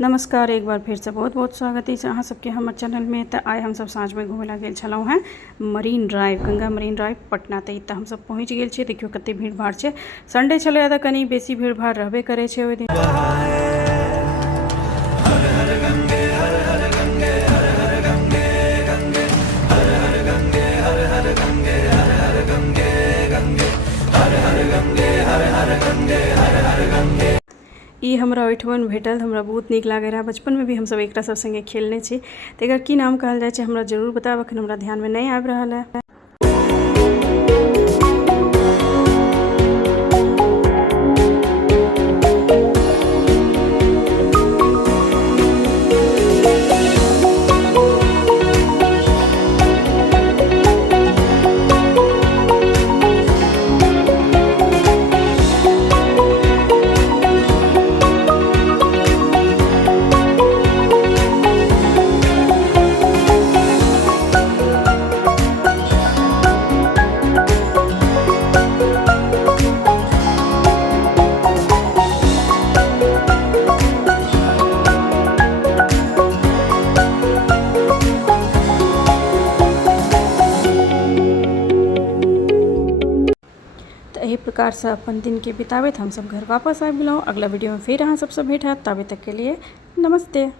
नमस्कार, एक बार फिर से बहुत बहुत स्वागत है अहाँ सबके हमर चैनल में। तो आइ हम सब साँझ में घूमे ला गेल छलहुँ हैं marine drive, Ganga marine drive Patna. तो हम सब पहुँच गेल छियै। देखियो कते भीड़ भाड़ छै। संडे छलै तऽ कनी बेसी भीड़ भाड़ रहबे करे छै ओहि दिन। ई हमरा ओहिठमन भेटल, हमरा बहुत नीक लागे रहा। बचपन में भी हम सब एकरा सब संगे खेलने छी। तो एकर की नाम कहल जाय छै हमरा जरूर बताब, अखन हमरा ध्यान में नहीं आबि रहल है। एही प्रकार से अपन दिन के बिताबैत हम सब घर वापस आबि गेलहुँ। अगला वीडियो में फिर अहाँ सबसे भेंट हैत। ताबे तक के लिए नमस्ते।